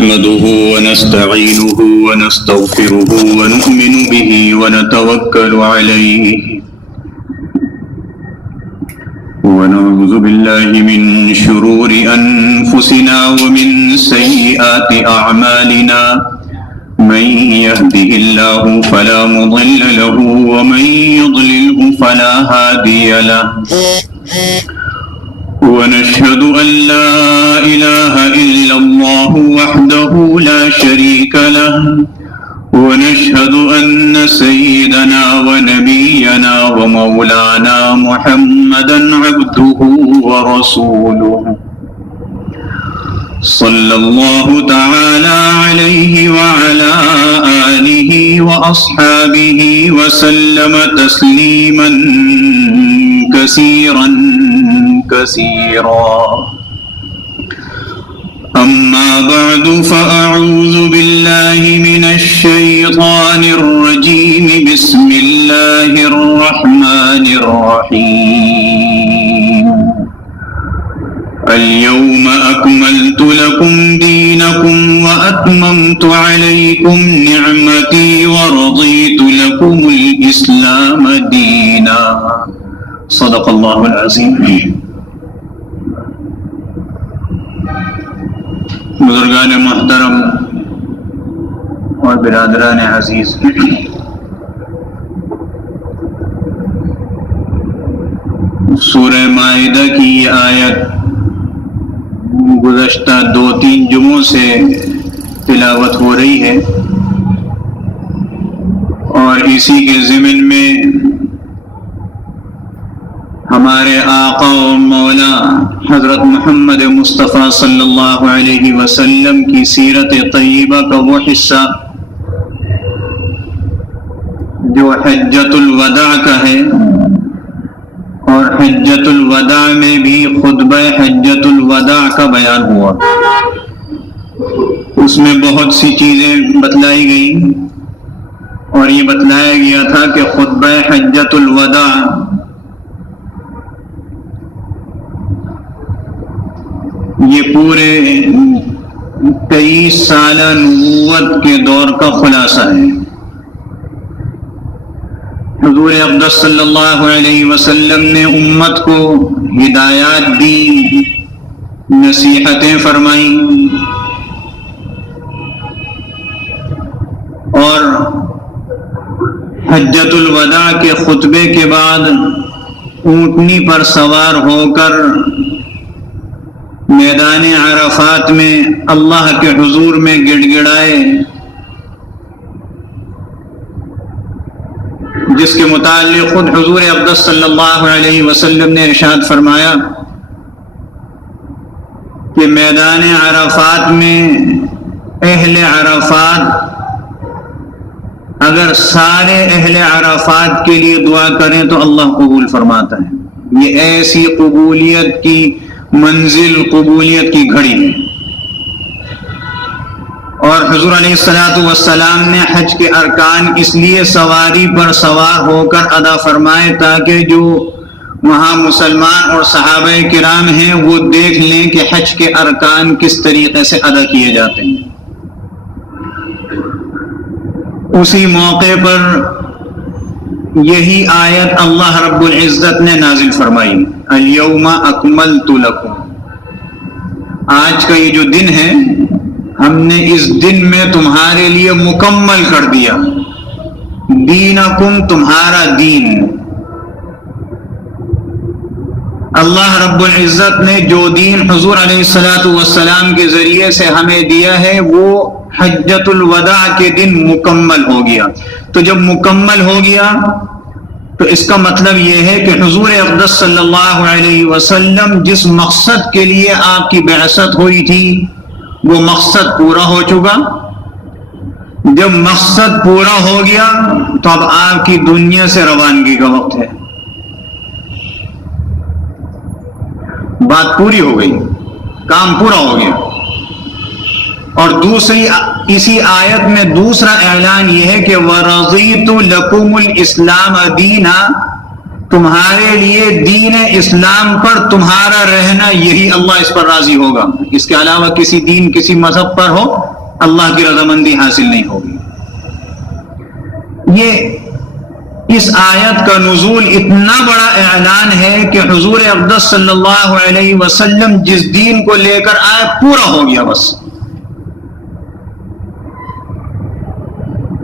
نحمده ونستعينه ونستغفره ونؤمن به ونتوكل عليه ونعوذ بالله من شرور أنفسنا ومن سيئات أعمالنا من يهده الله فلا مضل له ومن يضلله فلا هادي له ونشهد أن لا إله إلا الله وحده لا شريك له ونشهد أن سيدنا ونبينا ومولانا محمدا عبده ورسوله صلى الله تعالى عليه وعلى آله وأصحابه وسلم تسليما كثيرا كثيرا. أما بعد فأعوذ بالله من الشيطان الرجيم. بسم الله الرحمن الرحيم. اليوم أكملت لكم دينكم وأتممت عليكم نعمتي ورضيت لكم الإسلام دينا. صدق الله العظيم. بزرگان محترم اور برادران عزیز، سورہ مائدہ کی یہ آیت گزشتہ 2-3 جمعوں سے تلاوت ہو رہی ہے، اور اسی کے ضمن میں ہمارے آقا و مولا حضرت محمد مصطفیٰ صلی اللہ علیہ وسلم کی سیرت طیبہ کا وہ حصہ جو حجۃ الوداع کا ہے، اور حجۃ الوداع میں بھی خطبہ حجۃ الوداع کا بیان ہوا. اس میں بہت سی چیزیں بتلائی گئیں، اور یہ بتلایا گیا تھا کہ خطبہ حجۃ الوداع یہ پورے 23 سالہ نبوت کے دور کا خلاصہ ہے. حضور اقدس صلی اللہ علیہ وسلم نے امت کو ہدایات دی، نصیحتیں فرمائیں، اور حجۃ الوداع کے خطبے کے بعد اونٹنی پر سوار ہو کر میدان عرفات میں اللہ کے حضور میں گڑ گڑائے، جس کے متعلق خود حضور اقدس صلی اللہ علیہ وسلم نے ارشاد فرمایا کہ میدان عرفات میں اہل عرفات اگر سارے اہل عرفات کے لیے دعا کریں تو اللہ قبول فرماتا ہے. یہ ایسی قبولیت کی منزل، قبولیت کی گھڑی ہے. اور حضور علیہ السلام نے حج کے ارکان اس لیے سواری پر سوار ہو کر ادا فرمائے تاکہ جو وہاں مسلمان اور صحابہ کرام ہیں وہ دیکھ لیں کہ حج کے ارکان کس طریقے سے ادا کیے جاتے ہیں. اسی موقع پر یہی آیت اللہ رب العزت نے نازل فرمائی، الیوم اکملت لکم. آج کا یہ جو دن ہے، ہم نے اس دن میں تمہارے لیے مکمل کر دیا دینکم، تمہارا دین. اللہ رب العزت نے جو دین حضور علیہ السلام کے ذریعے سے ہمیں دیا ہے وہ حجۃ الوداع کے دن مکمل ہو گیا. تو جب مکمل ہو گیا تو اس کا مطلب یہ ہے کہ حضور اقدس صلی اللہ علیہ وسلم جس مقصد کے لیے آپ کی بعثت ہوئی تھی وہ مقصد پورا ہو چکا. جب مقصد پورا ہو گیا تو اب آپ کی دنیا سے روانگی کا وقت ہے. بات پوری ہو گئی، کام پورا ہو گیا. اور دوسری اسی آیت میں دوسرا اعلان یہ ہے کہ وَرَضِيتُ لَكُمُ الْإِسْلَامَ دِينًا، تمہارے لیے دین اسلام پر تمہارا رہنا یہی اللہ اس پر راضی ہوگا. اس کے علاوہ کسی دین کسی مذہب پر ہو اللہ کی رضامندی حاصل نہیں ہوگی۔ یہ اس آیت کا نزول اتنا بڑا اعلان ہے کہ حضور اقدس صلی اللہ علیہ وسلم جس دین کو لے کر آئے پورا ہو گیا، بس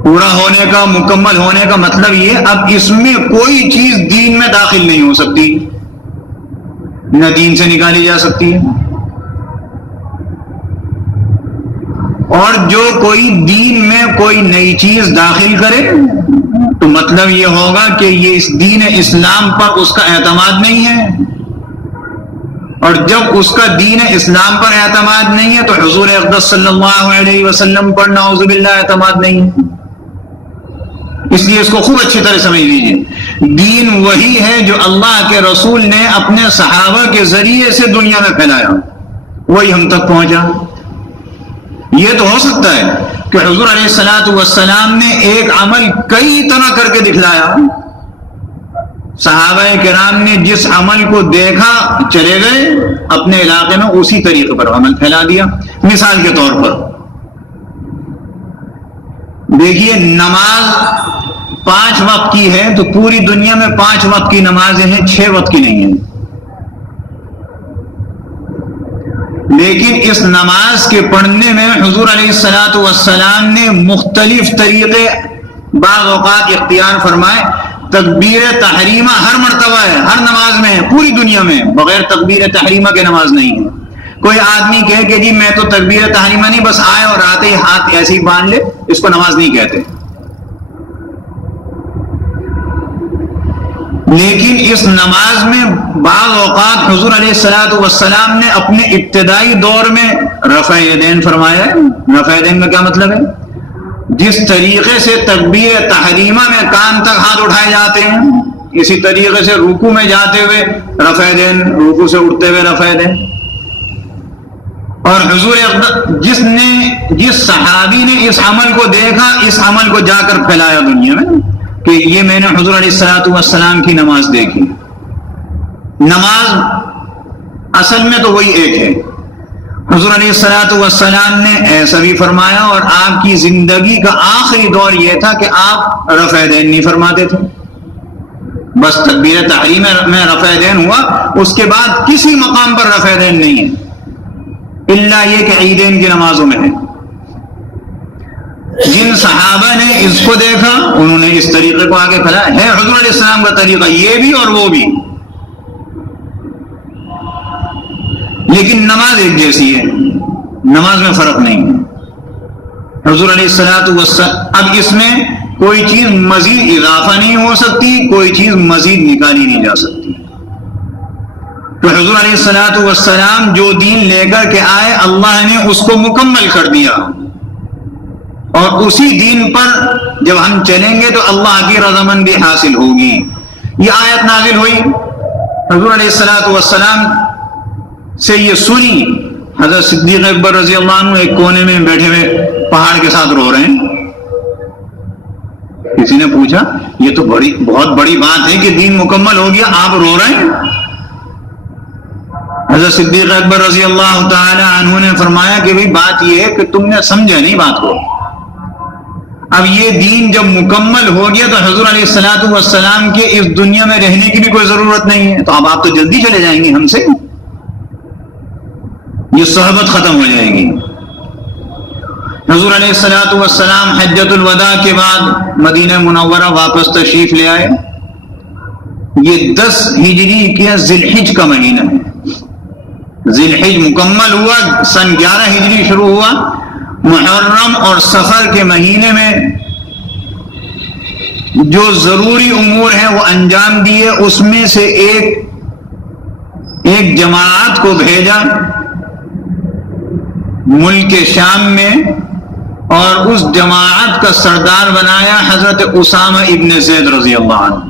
پورا ہونے کا، مکمل ہونے کا مطلب یہ اب اس میں کوئی چیز دین میں داخل نہیں ہو سکتی، نہ دین سے نکالی جا سکتی ہے، اور جو کوئی دین میں کوئی نئی چیز داخل کرے تو مطلب یہ ہوگا کہ یہ اس دین اسلام پر اس کا اعتماد نہیں ہے، اور جب اس کا دین اسلام پر اعتماد نہیں ہے تو حضور اقدس صلی اللہ علیہ وسلم پر نعوذ باللہ اعتماد نہیں ہے۔ اس لیے اس کو خوب اچھی طرح سمجھ لیجیے، دین وہی ہے جو اللہ کے رسول نے اپنے صحابہ کے ذریعے سے دنیا میں پھیلایا، وہی ہم تک پہنچا۔ یہ تو ہو سکتا ہے کہ حضور علیہ الصلوۃ والسلام نے ایک عمل کئی طرح کر کے دکھلایا، صحابہ کرام نے جس عمل کو دیکھا چلے گئے اپنے علاقے میں اسی طریقے پر عمل پھیلا دیا۔ مثال کے طور پر دیکھیے، نماز 5 وقت کی ہے تو پوری دنیا میں 5 وقت کی نمازیں ہیں، 6 وقت کی نہیں ہیں، لیکن اس نماز کے پڑھنے میں حضور علیہ الصلوۃ والسلام نے مختلف طریقے بعض اوقات اختیار فرمائے۔ تکبیر تحریمہ ہر مرتبہ ہے، ہر نماز میں ہے، پوری دنیا میں بغیر تکبیر تحریمہ کے نماز نہیں ہے۔ کوئی آدمی کہے کہ جی میں تو تکبیر تحریمہ نہیں، بس آئے اور آتے ہی ہاتھ ایسے ہی باندھ لے، اس کو نماز نہیں کہتے۔ لیکن اس نماز میں بعض اوقات حضور علیہ الصلوۃ والسلام نے اپنے ابتدائی دور میں رفع یدین فرمایا ہے۔ رفع یدین کا کیا مطلب ہے؟ جس طریقے سے تکبیر تحریمہ میں کان تک ہاتھ اٹھائے جاتے ہیں، اسی طریقے سے رکوع میں جاتے ہوئے رفع یدین، رکوع سے اٹھتے ہوئے رفع یدین۔ اور حضور جس صحابی نے اس عمل کو دیکھا، اس عمل کو جا کر پھیلایا دنیا میں کہ یہ میں نے حضور علیہ الصلوۃ والسلام کی نماز دیکھی۔ نماز اصل میں تو وہی ایک ہے۔ حضور علیہ الصلوۃ والسلام نے ایسا بھی فرمایا، اور آپ کی زندگی کا آخری دور یہ تھا کہ آپ رفع یدین نہیں فرماتے تھے، بس تکبیر تحریمہ میں رفع یدین ہوا، اس کے بعد کسی مقام پر رفع یدین نہیں ہے، الا یہ کہ عیدین کی نمازوں میں ہے۔ جن صحابہ نے اس کو دیکھا انہوں نے اس طریقے کو آگے پھیلایا ہے۔ حضور علیہ السلام کا طریقہ یہ بھی اور وہ بھی، لیکن نماز ایک جیسی ہے، نماز میں فرق نہیں ہے۔ حضور علیہ الصلوۃ والسلام، اب اس میں کوئی چیز مزید اضافہ نہیں ہو سکتی، کوئی چیز مزید نکالی نہیں جا سکتی۔ تو حضور علیہ الصلوۃ والسلام جو دین لے کر کے آئے، اللہ نے اس کو مکمل کر دیا، اور اسی دین پر جب ہم چلیں گے تو اللہ کی رضامندی حاصل ہوگی۔ یہ آیت نازل ہوئی، حضور علیہ الصلوۃ والسلام سے یہ سنی، حضرت صدیق اکبر رضی اللہ عنہ ایک کونے میں بیٹھے ہوئے پہاڑ کے ساتھ رو رہے ہیں۔ کسی نے پوچھا یہ تو بہت بڑی بات ہے کہ دین مکمل ہو گیا، آپ رو رہے ہیں؟ حضرت صدیق اکبر رضی اللہ تعالی عنہ نے فرمایا کہ بھئی بات یہ ہے کہ تم نے سمجھا نہیں بات کو۔ اب یہ دین جب مکمل ہو گیا تو حضور علیہ الصلوۃ والسلام کے اس دنیا میں رہنے کی بھی کوئی ضرورت نہیں ہے، تو اب آپ تو جلدی چلے جائیں گے ہم سے، یہ صحبت ختم ہو جائے گی۔ حضور علیہ الصلوۃ والسلام حجۃ الوداع کے بعد مدینہ منورہ واپس تشریف لے آئے۔ یہ 10 ہجری کے ذی الحج کا مہینہ ہے، ذی الحج مکمل ہوا، سن 11 ہجری شروع ہوا، محرم اور صفر کے مہینے میں جو ضروری امور ہیں وہ انجام دیے۔ اس میں سے ایک جماعت کو بھیجا ملک شام میں، اور اس جماعت کا سردار بنایا حضرت اسامہ ابن زید رضی اللہ عنہ،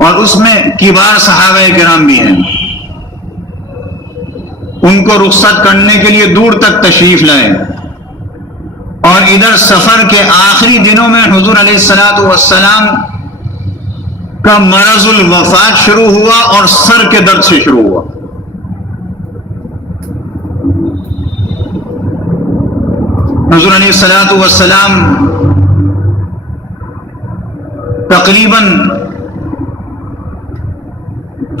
اور اس میں کبار صحابہ کرام بھی ہیں۔ ان کو رخصت کرنے کے لیے دور تک تشریف لائے، اور ادھر سفر کے آخری دنوں میں حضور علیہ الصلوۃ والسلام کا مرض الوفات شروع ہوا اور سر کے درد سے شروع ہوا۔ حضور علیہ الصلوۃ والسلام تقریباً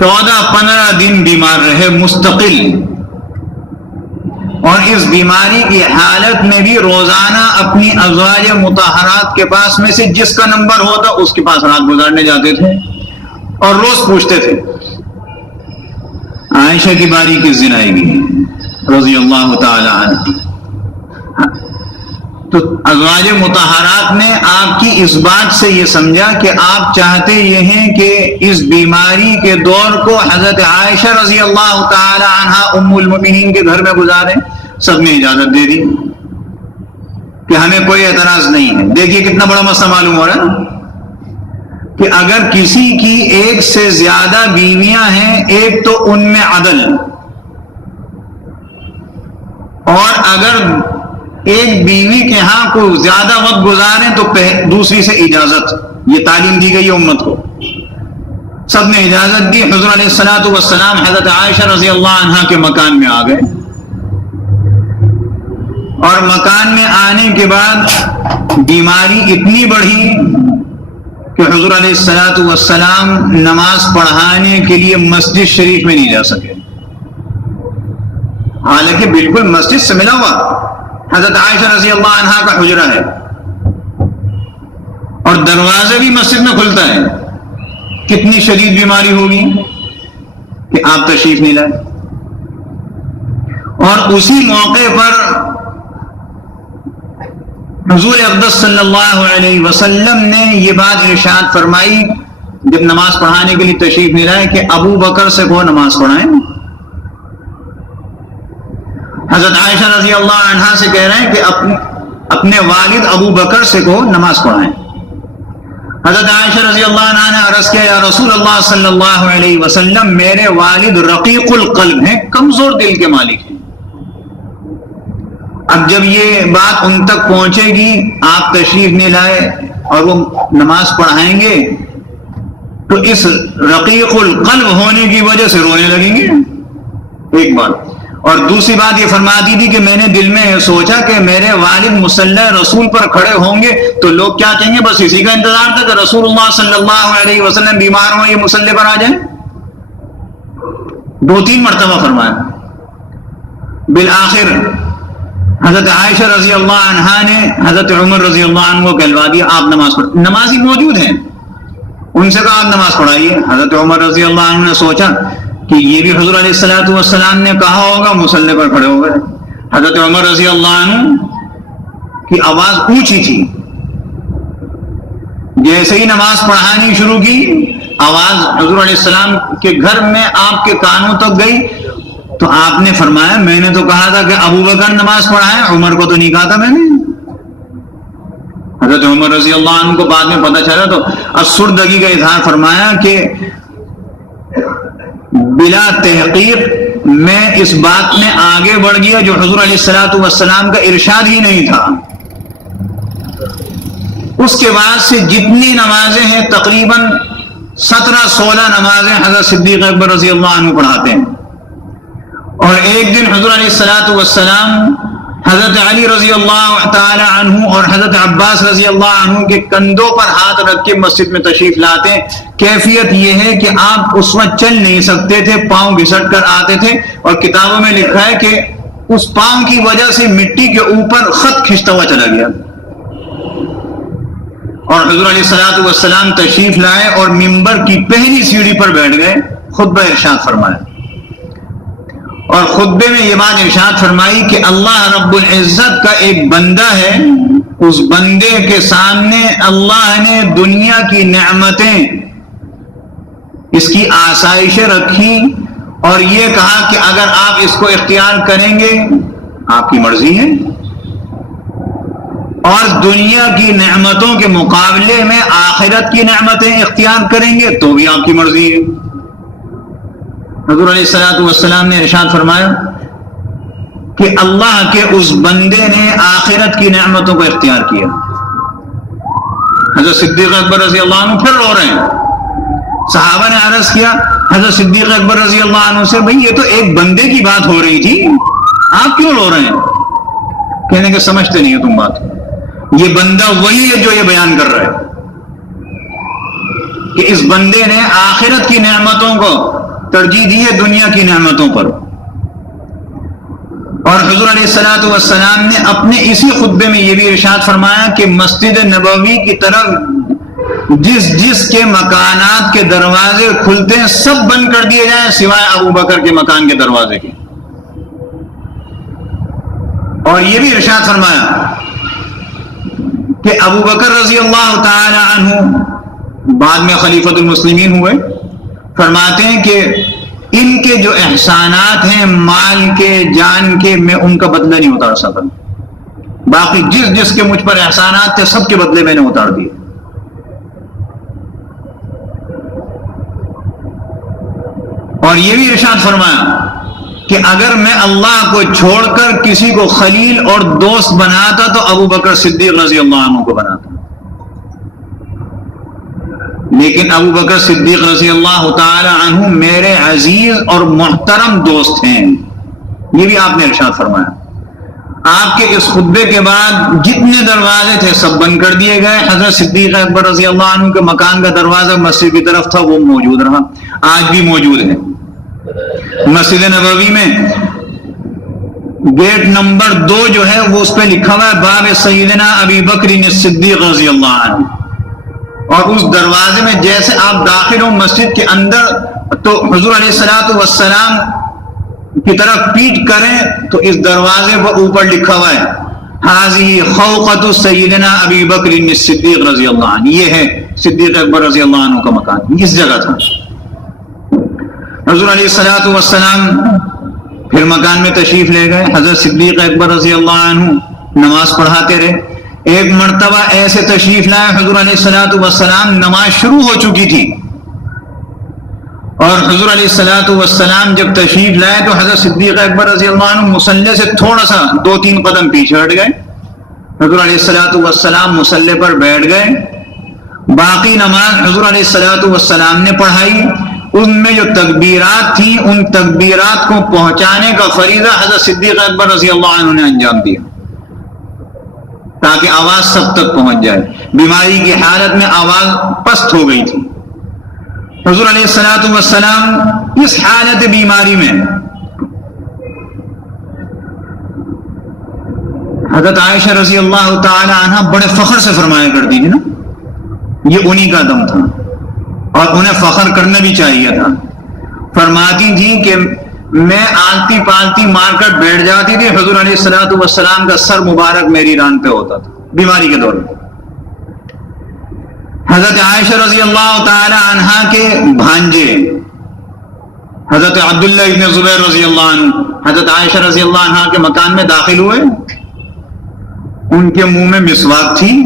14-15 دن بیمار رہے مستقل، اور اس بیماری کی حالت میں بھی روزانہ اپنی ازواج مطہرات کے پاس میں سے جس کا نمبر ہوتا اس کے پاس رات گزارنے جاتے تھے اور روز پوچھتے تھے۔ عائشہ کی باری کس دن آئے گی رضی اللہ تعالی عنہ؟ تو ازواج مطہرات نے آپ کی اس بات سے یہ سمجھا کہ آپ چاہتے یہ ہیں کہ اس بیماری کے دور کو حضرت عائشہ رضی اللہ تعالی عنہ ام المؤمنین کے گھر میں گزاریں۔ سب نے اجازت دے دی کہ ہمیں کوئی اعتراض نہیں ہے۔ دیکھیے کتنا بڑا مسئلہ معلوم ہو رہا ہے کہ اگر کسی کی ایک سے زیادہ بیویاں ہیں، ایک تو ان میں عدل، اور اگر ایک بیوی کے ہاں کو زیادہ وقت گزاریں تو دوسری سے اجازت، یہ تعلیم دی گئی ہے امت کو۔ سب نے اجازت دی۔ حضور علیہ الصلوۃ والسلام حضرت عائشہ رضی اللہ عنہا کے مکان میں آ گئے، اور مکان میں آنے کے بعد بیماری اتنی بڑھی کہ حضور علیہ الصلوۃ والسلام نماز پڑھانے کے لیے مسجد شریف میں نہیں جا سکے، حالانکہ بالکل مسجد سے ملا ہوا حضرت عائشہ رضی اللہ عنہا کا حجرہ ہے، اور دروازہ بھی مسجد میں کھلتا ہے۔ کتنی شدید بیماری ہوگی کہ آپ تشریف نہیں لائے۔ اور اسی موقع پر حضور اقدس صلی اللہ علیہ وسلم نے یہ بات ارشاد فرمائی جب نماز پڑھانے کے لیے تشریف نہیں لائے کہ ابو بکر سے کو نماز پڑھائیں۔ حضرت عائشہ رضی اللہ عنہا سے کہہ رہے ہیں کہ اپنے والد ابو بکر سے کو نماز پڑھائیں۔ حضرت عائشہ رضی اللہ عنہا نے عرض کیا یا رسول اللہ صلی اللہ علیہ وسلم، میرے والد رقیق القلب ہیں، کمزور دل کے مالک ہیں۔ اب جب یہ بات ان تک پہنچے گی، آپ تشریف نہیں لائے اور وہ نماز پڑھائیں گے، تو اس رقیق القلب ہونے کی وجہ سے رونے لگیں گے، ایک بات۔ اور دوسری بات یہ فرماتی تھی کہ میں نے دل میں سوچا کہ میرے والد مصلی رسول پر کھڑے ہوں گے تو لوگ کیا کہیں گے، بس اسی کا انتظار تھا کہ رسول اللہ صلی اللہ علیہ وسلم بیمار ہوں یہ مصلی پر آ جائیں۔ 2-3 مرتبہ فرمایا۔ بالآخر حضرت عائشہ رضی اللہ عنہا نے حضرت عمر رضی اللہ عنہ کو کہلوا دیا آپ نماز پڑھ، نمازی موجود ہیں، ان سے کہا آپ نماز پڑھائیے۔ حضرت عمر رضی اللہ عنہ نے سوچا کہ یہ بھی حضور علیہ الصلوۃ والسلام نے کہا ہوگا، مصلی پر کھڑے ہو گئے۔ حضرت عمر رضی اللہ عنہ کی آواز اونچی تھی، جیسے ہی نماز پڑھانی شروع کی آواز حضور علیہ السلام کے گھر میں آپ کے کانوں تک گئی، تو آپ نے فرمایا میں نے تو کہا تھا کہ ابو بکر نماز پڑھائیں، عمر کو تو نہیں کہا تھا میں نے۔ حضرت عمر رضی اللہ عنہ کو بعد میں پتہ چلا تو افسردگی کا اظہار فرمایا کہ بلا تحقیق میں اس بات میں آگے بڑھ گیا جو حضور علیہ الصلوۃ والسلام کا ارشاد ہی نہیں تھا۔ اس کے بعد سے جتنی نمازیں ہیں تقریباً 17-16 نمازیں حضرت صدیق اکبر رضی اللہ عنہ پڑھاتے ہیں۔ اور ایک دن حضور علیہ الصلوۃ والسلام حضرت علی رضی اللہ تعالی عنہ اور حضرت عباس رضی اللہ عنہ کے کندھوں پر ہاتھ رکھ کے مسجد میں تشریف لاتے ہیں۔ کیفیت یہ ہے کہ آپ اس وقت چل نہیں سکتے تھے، پاؤں گھسٹ کر آتے تھے، اور کتابوں میں لکھا ہے کہ اس پاؤں کی وجہ سے مٹی کے اوپر خط کھنچتا ہوا چلا گیا۔ اور حضور علیہ الصلوۃ والسلام تشریف لائے اور ممبر کی پہلی سیڑھی پر بیٹھ گئے، خطبہ ارشاد فرمایا، اور خطبے میں یہ بات ارشاد فرمائی کہ اللہ رب العزت کا ایک بندہ ہے، اس بندے کے سامنے اللہ نے دنیا کی نعمتیں، اس کی آسائشیں رکھی، اور یہ کہا کہ اگر آپ اس کو اختیار کریں گے آپ کی مرضی ہے، اور دنیا کی نعمتوں کے مقابلے میں آخرت کی نعمتیں اختیار کریں گے تو بھی آپ کی مرضی ہے۔ حضور علیہ الصلوۃ والسلام نے ارشاد فرمایا کہ اللہ کے اس بندے نے آخرت کی نعمتوں کو اختیار کیا۔ حضرت صدیق اکبر رضی اللہ عنہ پھر رو رہے ہیں۔ صحابہ نے عرض کیا حضرت صدیق اکبر رضی اللہ عنہ سے، بھئی یہ تو ایک بندے کی بات ہو رہی تھی، آپ کیوں رو رہے ہیں؟ کہنے کہ سمجھتے نہیں ہو تم بات. یہ بندہ وہی ہے جو یہ بیان کر رہا ہے کہ اس بندے نے آخرت کی نعمتوں کو ترجیح دی ہے دنیا کی نعمتوں پر. اور حضور علیہ الصلوۃ والسلام نے اپنے اسی خطبے میں یہ بھی ارشاد فرمایا کہ مسجد نبوی کی طرف جس کے مکانات کے دروازے کھلتے ہیں سب بند کر دیے جائیں سوائے ابو بکر کے مکان کے دروازے کے. اور یہ بھی ارشاد فرمایا کہ ابو بکر رضی اللہ تعالی عنہ بعد میں خلیفۃ المسلمین ہوئے، فرماتے ہیں کہ ان کے جو احسانات ہیں مال کے جان کے میں ان کا بدلہ نہیں اتار سکا، باقی جس کے مجھ پر احسانات تھے سب کے بدلے میں نے اتار دیے. اور یہ بھی ارشاد فرمایا کہ اگر میں اللہ کو چھوڑ کر کسی کو خلیل اور دوست بناتا تو ابو بکر صدیق رضی اللہ عنہ کو بناتا، لیکن ابو بکر صدیق رضی اللہ تعالی عنہ میرے عزیز اور محترم دوست ہیں. یہ بھی آپ نے ارشاد فرمایا. آپ کے اس خطبے کے بعد جتنے دروازے تھے سب بند کر دیے گئے. حضرت صدیق اکبر رضی اللہ عنہ کے مکان کا دروازہ مسجد کی طرف تھا، وہ موجود رہا، آج بھی موجود ہے. مسجد نبوی میں گیٹ نمبر 2 جو ہے وہ اس پہ لکھا ہوا ہے باب سیدنا ابی بکر صدیق رضی اللہ عنہ. اور اس دروازے میں جیسے آپ داخل ہو مسجد کے اندر تو حضور علیہ الصلوۃ والسلام کی طرف پیٹ کریں تو اس دروازے پر اوپر لکھا ہوا ہے حاضی خوقۃ سیدنا ابی بکر صدیق رضی اللہ عنہ. یہ ہے صدیق اکبر رضی اللہ عنہ کا مکان، اس جگہ تھا. حضور علیہ الصلوۃ والسلام پھر مکان میں تشریف لے گئے. حضرت صدیق اکبر رضی اللہ عنہ نماز پڑھاتے رہے. ایک مرتبہ ایسے تشریف لائے حضور علیہ الصلوۃ والسلام نماز شروع ہو چکی تھی، اور حضور علیہ الصلوۃ والسلام جب تشریف لائے تو حضرت صدیق اکبر رضی اللہ عنہ مصلی سے تھوڑا سا 2-3 قدم پیچھے ہٹ گئے. حضور علیہ الصلوۃ والسلام مصلی پر بیٹھ گئے. باقی نماز حضور علیہ الصلوۃ والسلام نے پڑھائی. ان میں جو تکبیرات تھیں ان تکبیرات کو پہنچانے کا فریضہ حضرت صدیق اکبر رضی اللہ عنہ نے انجام دیا تاکہ آواز سب تک پہنچ جائے. بیماری کی حالت میں آواز پست ہو گئی تھی. حضور علیہ الصلوۃ والسلام اس حالت بیماری میں حضرت عائشہ رضی اللہ تعالی عنہ بڑے فخر سے فرمایا کرتی تھی نا، یہ انہی کا دم تھا اور انہیں فخر کرنا بھی چاہیے تھا. فرماتی تھی کہ میں آلتی پالتی مار کر بیٹھ جاتی تھی، حضور علیہ الصلوۃ والسلام کا سر مبارک میری ران پہ ہوتا تھا بیماری کے دور میں. حضرت عائشہ رضی اللہ تعالی عنہا کے بھانجے حضرت عبداللہ ابن زبیر رضی اللہ عنہ حضرت عائشہ رضی اللہ عنہا کے مکان میں داخل ہوئے. ان کے منہ میں مسواک تھی.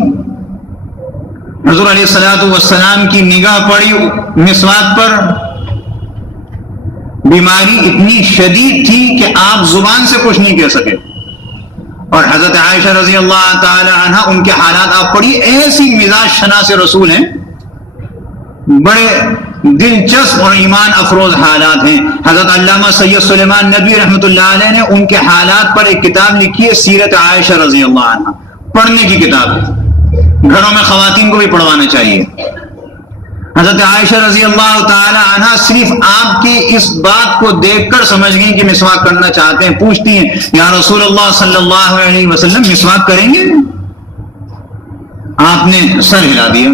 حضور علیہ الصلوۃ والسلام کی نگاہ پڑی مسواک پر. بیماری اتنی شدید تھی کہ آپ زبان سے کچھ نہیں کہہ سکے، اور حضرت عائشہ رضی اللہ تعالی عنہ ان کے حالات آپ پڑھی. ایسی مزاج شناس رسول ہیں، بڑے دلچسپ اور ایمان افروز حالات ہیں. حضرت علامہ سید سلیمان ندوی رحمۃ اللہ علیہ نے ان کے حالات پر ایک کتاب لکھی ہے سیرت عائشہ رضی اللہ عنہ، پڑھنے کی کتاب ہے، گھروں میں خواتین کو بھی پڑھوانا چاہیے. حضرت عائشہ رضی اللہ تعالی عنہ صرف آپ کی اس بات کو دیکھ کر سمجھ گئی کہ مسواک کرنا چاہتے ہیں. پوچھتی ہیں یا رسول اللہ صلی اللہ علیہ وسلم مسواک کریں گے؟ آپ نے سر ہلا دیا.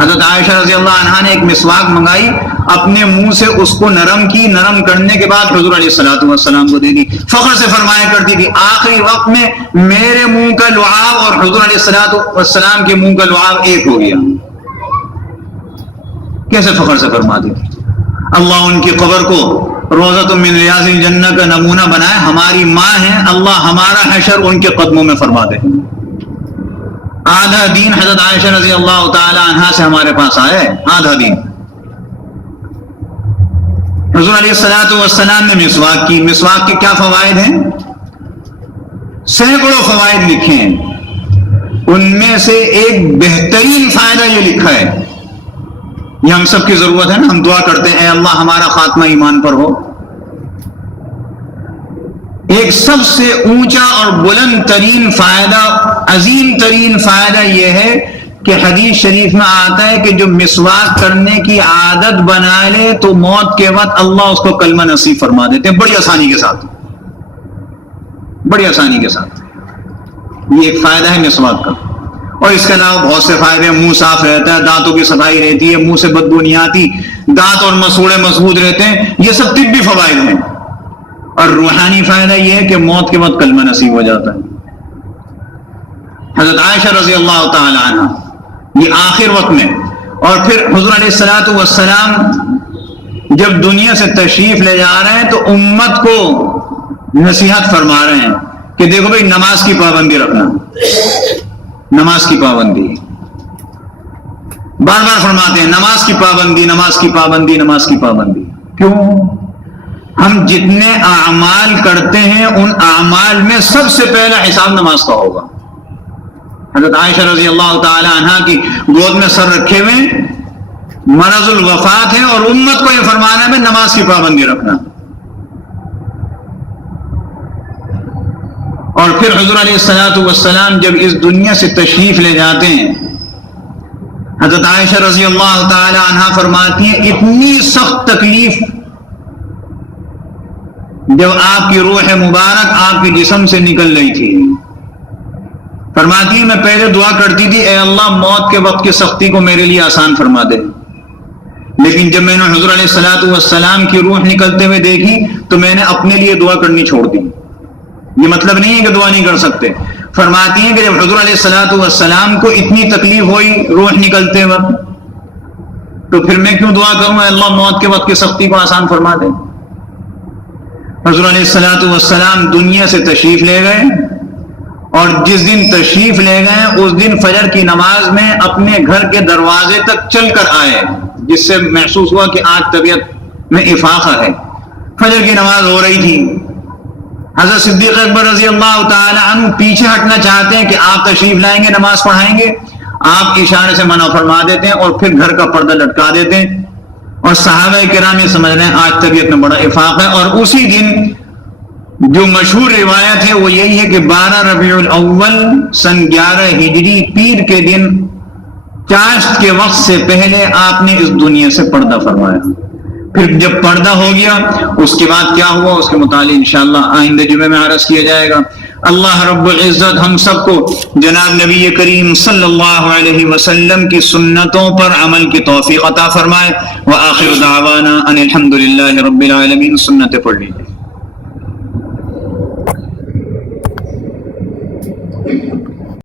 حضرت عائشہ رضی اللہ عنہ نے ایک مسواک منگائی، اپنے منہ سے اس کو نرم کی، نرم کرنے کے بعد حضور علیہ الصلوۃ والسلام کو دے دی. فخر سے فرمایا کرتی تھی آخری وقت میں میرے منہ کا لعاب اور حضور علیہ الصلوۃ والسلام کے منہ کا لعاب ایک ہو گیا. کیسے فخر سے فرماتی تھی. اللہ ان کی قبر کو روضۃ من ریاض الجنہ کا نمونہ بنائے. ہماری ماں ہیں، اللہ ہمارا حشر ان کے قدموں میں فرما دے. آدھا دین حضرت عائشہ رضی اللہ تعالی عنہا سے ہمارے پاس آیا ہے، آدھا دین. حضور علیہ الصلوۃ والسلام نے مسواک کی. مسواک کے کیا فوائد ہیں؟ سینکڑوں فوائد لکھے ہیں. ان میں سے ایک بہترین فائدہ یہ لکھا ہے، یہ ہم سب کی ضرورت ہے نا، ہم دعا کرتے ہیں اے اللہ ہمارا خاتمہ ایمان پر ہو. ایک سب سے اونچا اور بلند ترین فائدہ، عظیم ترین فائدہ یہ ہے کہ حدیث شریف میں آتا ہے کہ جو مسواک کرنے کی عادت بنا لے تو موت کے وقت اللہ اس کو کلمہ نصیب فرما دیتے ہیں، بڑی آسانی کے ساتھ، بڑی آسانی کے ساتھ۔ یہ ایک فائدہ ہے مسواک کا۔ اور اس کے علاوہ بہت سے فائدے ہیں، منہ صاف رہتا ہے، دانتوں کی صفائی رہتی ہے، منہ سے بدبو نہیں آتی، دانت اور مسوڑے مضبوط رہتے ہیں، یہ سب طبی فوائد ہیں۔ اور روحانی فائدہ یہ ہے کہ موت کے وقت کلمہ نصیب ہو جاتا ہے۔ حضرت عائشہ رضی اللہ تعالی عنہ یہ آخر وقت میں، اور پھر حضور علیہ الصلوۃ والسلام جب دنیا سے تشریف لے جا رہے ہیں تو امت کو نصیحت فرما رہے ہیں کہ دیکھو بھائی نماز کی پابندی رکھنا، نماز کی پابندی، بار بار فرماتے ہیں نماز کی پابندی، نماز کی پابندی، نماز کی پابندی۔ کیوں؟ ہم جتنے اعمال کرتے ہیں ان اعمال میں سب سے پہلا حساب نماز کا ہوگا۔ حضرت عائشہ رضی اللہ تعالی عنہ کی گود میں سر رکھے ہوئے مرض الوفات ہے اور امت کو یہ فرمانا ہے نماز کی پابندی رکھنا۔ اور پھر حضور علیہ الصلوۃ والسلام جب اس دنیا سے تشریف لے جاتے ہیں، حضرت عائشہ رضی اللہ تعالی عنہ فرماتی ہیں اتنی سخت تکلیف جب آپ کی روح مبارک آپ کے جسم سے نکل رہی تھی، فرماتی ہے میں پہلے دعا کرتی تھی اے اللہ موت کے وقت کی سختی کو میرے لیے آسان فرما دے، لیکن جب میں نے حضور علیہ الصلوۃ والسلام کی روح نکلتے ہوئے دیکھی تو میں نے اپنے لیے دعا کرنی چھوڑ دی۔ یہ مطلب نہیں ہے کہ دعا نہیں کر سکتے، فرماتی ہیں کہ جب حضور علیہ الصلوۃ والسلام کو اتنی تکلیف ہوئی روح نکلتے وقت تو پھر میں کیوں دعا کروں اے اللہ موت کے وقت کی سختی کو آسان فرما دے۔ حضور علیہ الصلوۃ والسلام دنیا سے تشریف لے گئے، اور جس دن تشریف لے گئے اس دن فجر کی نماز میں اپنے گھر کے دروازے تک چل کر آئے، جس سے محسوس ہوا کہ آج طبیعت میں افاقہ ہے۔ فجر کی نماز ہو رہی تھی، حضرت صدیق اکبر رضی اللہ تعالی عنہ پیچھے ہٹنا چاہتے ہیں کہ آپ تشریف لائیں گے نماز پڑھائیں گے، آپ اشارے سے منع فرما دیتے ہیں اور پھر گھر کا پردہ لٹکا دیتے ہیں، اور صحابہ کرام یہ سمجھ رہے ہیں آج طبیعت میں بڑا افاق ہے۔ اور اسی دن جو مشہور روایت ہے وہ یہی ہے کہ 12 ربیع الاول سن 11 ہجری پیر کے دن چاشت کے وقت سے پہلے آپ نے اس دنیا سے پردہ فرمایا۔ پھر جب پردہ ہو گیا اس کے بعد کیا ہوا اس کے متعلق انشاءاللہ آئندہ جمعے میں عرض کیا جائے گا۔ اللہ رب العزت ہم سب کو جناب نبی کریم صلی اللہ علیہ وسلم کی سنتوں پر عمل کی توفیق عطا فرمائے۔ وآخر دعوانا ان الحمدللہ رب العالمین۔ سنتیں پڑھ لیجیے۔